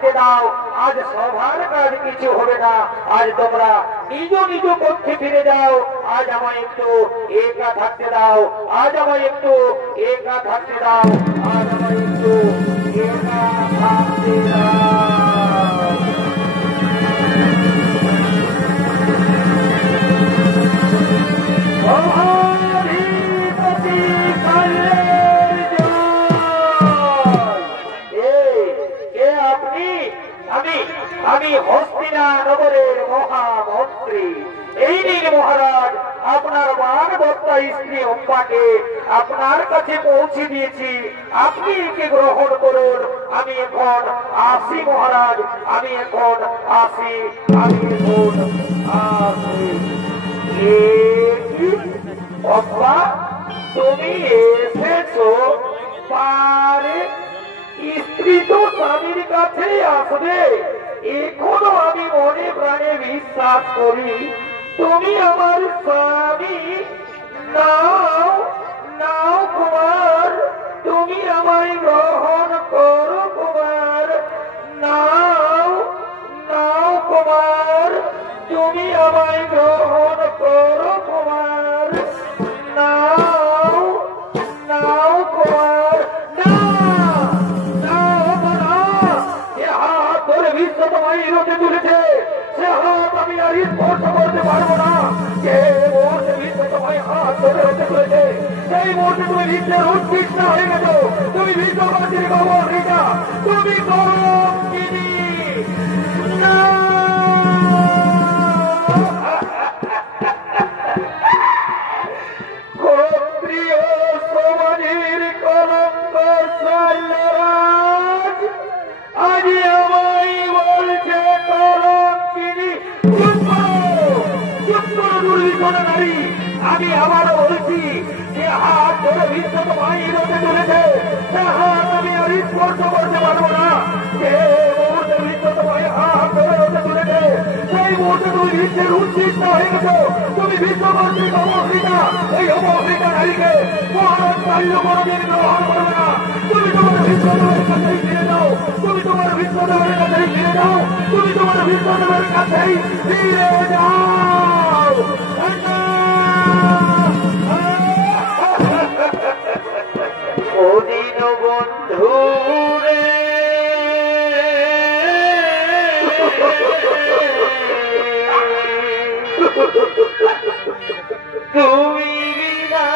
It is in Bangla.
থাকতে দাও। আজ সভার কাজ কিছু হবে না, আজ তোমরা নিজ নিজ পক্ষে ফিরে যাও। আজ আমায় একটু একা থাকতে দাও, আজ আমায় একটু একা থাকতে দাও, আজ আমায় একটু একা থাকতে দাও। আমি হস্তিনা নগরের মহামন্ত্রী। এই নিন মহারাজ, আপনার মানবত্তা স্ত্রী অম্বাকে আপনার কাছে পৌঁছে দিয়েছি, আপনি একে গ্রহণ করুন। আমি এখন আসি মহারাজ, আমি এখন আসি, আমি এখন আসি। অম্বা, তুমি এসেছো? পারে স্ত্রী তো স্বামীর কাছেই আসবে। এখনো আমি মনে প্রাণে বিশ্বাস করি তুমি আমার স্বামী। নাও নাও কুমার, তুমি আমায় গ্রহণ করো কুমার। নাও নাও কুমার, তুমি আমায় গ্রহণ করো কুমার। নাও নাও কুমার, তোমায় রোদে তুলেছে, সে হাত আমি আর স্পর্শ করতে পারবো না। যে মুহূর্তে বিশ্ব তোমায় হাত ধরে রোদে তুলেছে, সেই মুহূর্তে তুমি বিশ্বের উৎকৃষ্ট হয়ে গেছো। তুমি বিশ্ববাসীর গৌরবীটা, তুমি গৌরবিনী। ক্ষত্রিয় সমাজের কলঙ্ক স্বর্ণরাজ আজ আমায় বলছে কলঙ্কিনী। নারী, আমি আবারও বলছি, যে হাত ধরে বিশ্ব তোমায় রোদে তুলেছে, সে হাত আমি আর স্পর্শ করতে পারবো না। যে মুহূর্তে বিশ্ব তোমায় হাত ধরে রোদে তুলেছে, সেই মুহূর্তে তুমি বিশ্বের উৎকৃষ্ট হয়ে গেছো। তুমি বিশ্ববাসীর অবহেলিতা, এই অবহেলিতা নারীকে মহারাজ কাল্য কোনদিন গ্রহণ করবে না। তুমি তোমার বিশ্বদেবের কাছেই ফিরে যাও, তুমি তোমার বিশ্বদেবের কাছেই ফিরে যাও, তুমি তোমার বিশ্বদেবের কাছেই ফিরে যাও। অদিন বন্ধু রে, তুমি বিনা